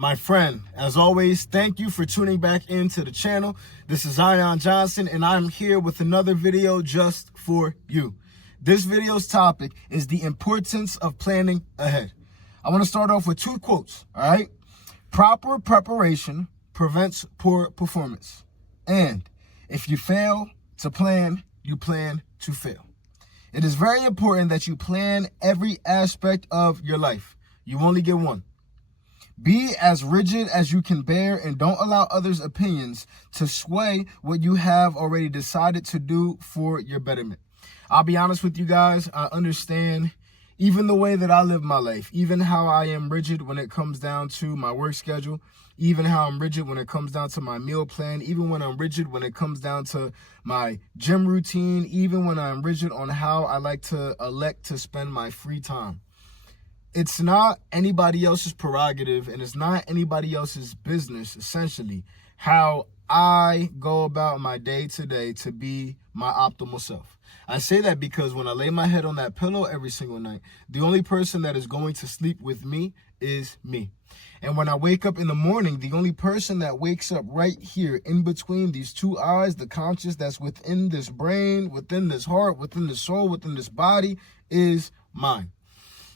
My friend, as always, thank you for tuning back into the channel. This is Zion Johnson, and I'm here with another video just for you. This video's topic is the importance of planning ahead. I want to start off with two quotes, all right? Proper preparation prevents poor performance. And if you fail to plan, you plan to fail. It is very important that you plan every aspect of your life. You only get one. Be as rigid as you can bear and don't allow others' opinions to sway what you have already decided to do for your betterment. I'll be honest with you guys, I understand even the way that I live my life, even how I am rigid when it comes down to my work schedule, even how I'm rigid when it comes down to my meal plan, even when I'm rigid when it comes down to my gym routine, even when I'm rigid on how I like to elect to spend my free time. It's not anybody else's prerogative and it's not anybody else's business, essentially, how I go about my day to day to be my optimal self. I say that because when I lay my head on that pillow every single night, the only person that is going to sleep with me is me. And when I wake up in the morning, the only person that wakes up right here in between these two eyes, the conscious that's within this brain, within this heart, within the soul, within this body, is mine.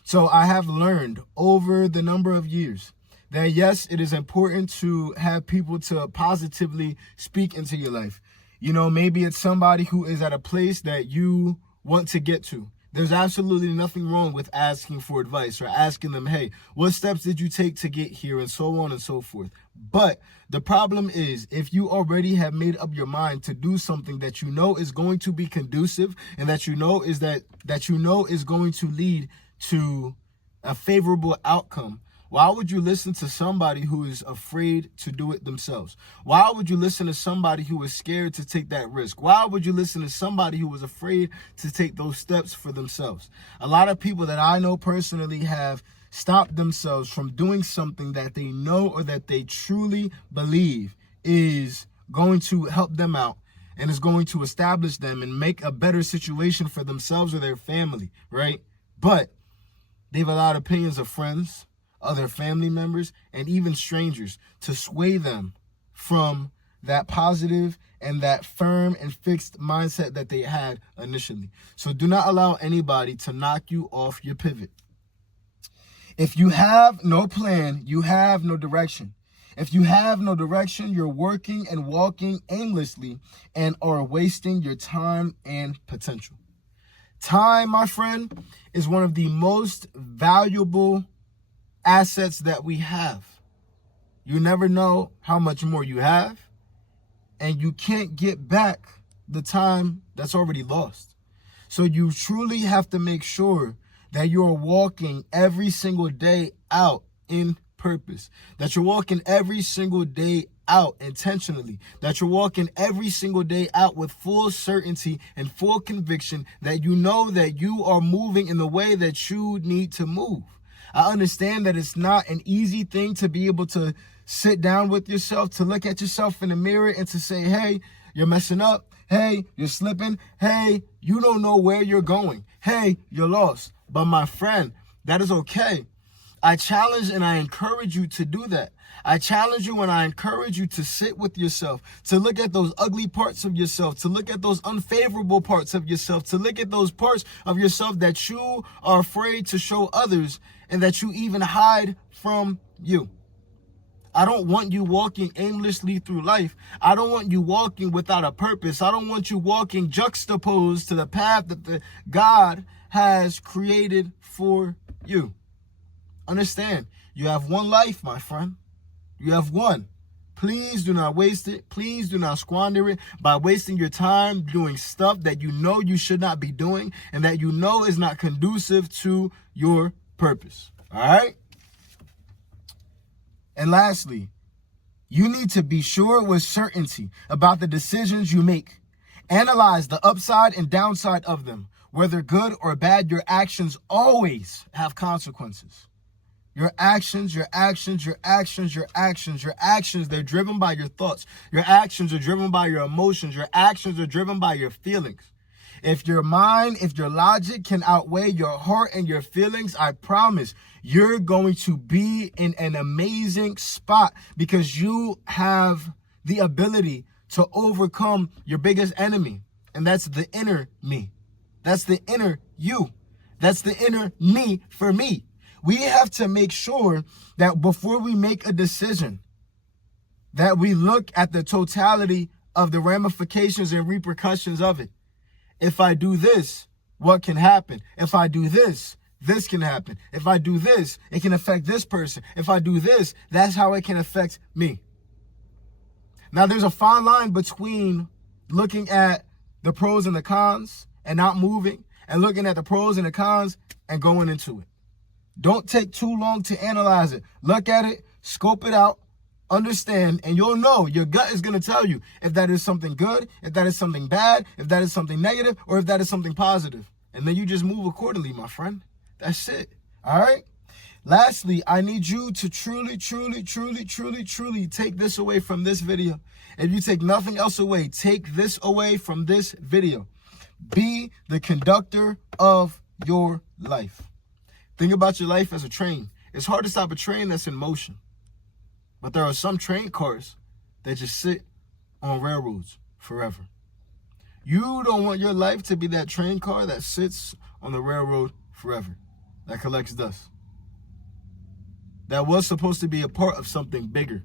So I have learned over the number of years that yes, it is important to have people to positively speak into your life. You know, maybe it's somebody who is at a place that you want to get to. There's absolutely nothing wrong with asking for advice or asking them, hey, what steps did you take to get here, and so on and so forth. But the problem is, if you already have made up your mind to do something that you know is going to be conducive and that you know is going to lead to a favorable outcome, why would you listen to somebody who is afraid to do it themselves? Why would you listen to somebody who is scared to take that risk? Why would you listen to somebody who was afraid to take those steps for themselves? A lot of people that I know personally have stopped themselves from doing something that they know or that they truly believe is going to help them out and is going to establish them and make a better situation for themselves or their family, right? But they've allowed opinions of friends, other family members, and even strangers to sway them from that positive and that firm and fixed mindset that they had initially. So do not allow anybody to knock you off your pivot. If you have no plan, you have no direction. If you have no direction, you're working and walking aimlessly and are wasting your time and potential. Time, my friend, is one of the most valuable assets that we have. You never know how much more you have, and you can't get back the time that's already lost. So you truly have to make sure that you're walking every single day out in purpose, that you're walking every single day out intentionally, that you're walking every single day out with full certainty and full conviction that you know that you are moving in the way that you need to move. I understand that it's not an easy thing to be able to sit down with yourself, to look at yourself in the mirror and to say, hey, you're messing up. Hey, you're slipping. Hey, you don't know where you're going. Hey, you're lost. But my friend, that is okay. I challenge and I encourage you to do that. I challenge you and I encourage you to sit with yourself, to look at those ugly parts of yourself, to look at those unfavorable parts of yourself, to look at those parts of yourself that you are afraid to show others and that you even hide from you. I don't want you walking aimlessly through life. I don't want you walking without a purpose. I don't want you walking juxtaposed to the path that God has created for you. Understand, you have one life, my friend. You have one. Please do not waste it. Please do not squander it by wasting your time doing stuff that you know you should not be doing and that you know is not conducive to your purpose. All right? And lastly, you need to be sure with certainty about the decisions you make. Analyze the upside and downside of them. Whether good or bad, your actions always have consequences. Your actions, they're driven by your thoughts. Your actions are driven by your emotions. Your actions are driven by your feelings. If your mind, if your logic can outweigh your heart and your feelings, I promise you're going to be in an amazing spot, because you have the ability to overcome your biggest enemy. And that's the inner me. That's the inner you. That's the inner me for me. We have to make sure that before we make a decision, that we look at the totality of the ramifications and repercussions of it. If I do this, what can happen? If I do this, this can happen. If I do this, it can affect this person. If I do this, that's how it can affect me. Now, there's a fine line between looking at the pros and the cons and not moving, and looking at the pros and the cons and going into it. Don't take too long to analyze it. Look at it, scope it out, understand, and you'll know. Your gut is going to tell you if that is something good, if that is something bad, if that is something negative, or if that is something positive. And then you just move accordingly, my friend. That's it. All right? Lastly, I need you to truly take this away from this video. If you take nothing else away, take this away from this video. Be the conductor of your life. Think about your life as a train. It's hard to stop a train that's in motion. But there are some train cars that just sit on railroads forever. You don't want your life to be that train car that sits on the railroad forever, that collects dust. That was supposed to be a part of something bigger,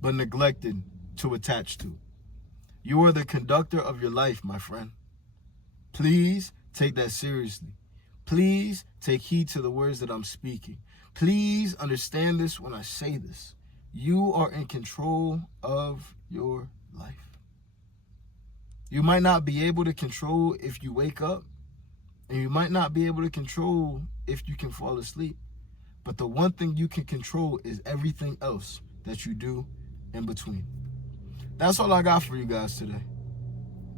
but neglected to attach to. You are the conductor of your life, my friend. Please take that seriously. Please take heed to the words that I'm speaking. Please understand this when I say this. You are in control of your life. You might not be able to control if you wake up, and you might not be able to control if you can fall asleep. But the one thing you can control is everything else that you do in between. That's all I got for you guys today.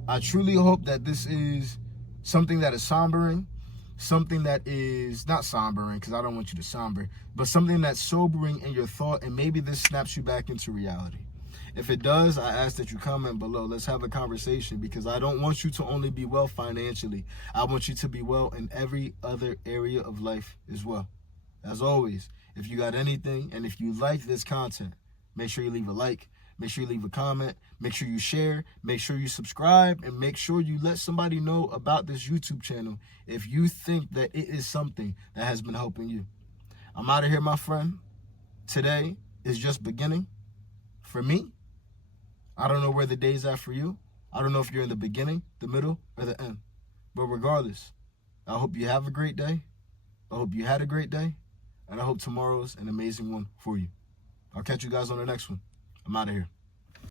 I truly hope that this is something that is sombering, something that is not sombering, because I don't want you to somber, but something that's sobering in your thought, and maybe this snaps you back into reality. If it does, I ask that you comment below. Let's have a conversation, because I don't want you to only be well financially. I want you to be well in every other area of life as well. As always, if you got anything, and if you like this content, make sure you leave a like, make sure you leave a comment, make sure you share, make sure you subscribe, and make sure you let somebody know about this YouTube channel if you think that it is something that has been helping you. I'm out of here, my friend. Today is just beginning for me. I don't know where the day's at for you. I don't know if you're in the beginning, the middle, or the end. But regardless, I hope you have a great day. I hope you had a great day. And I hope tomorrow's an amazing one for you. I'll catch you guys on the next one. I'm out of here.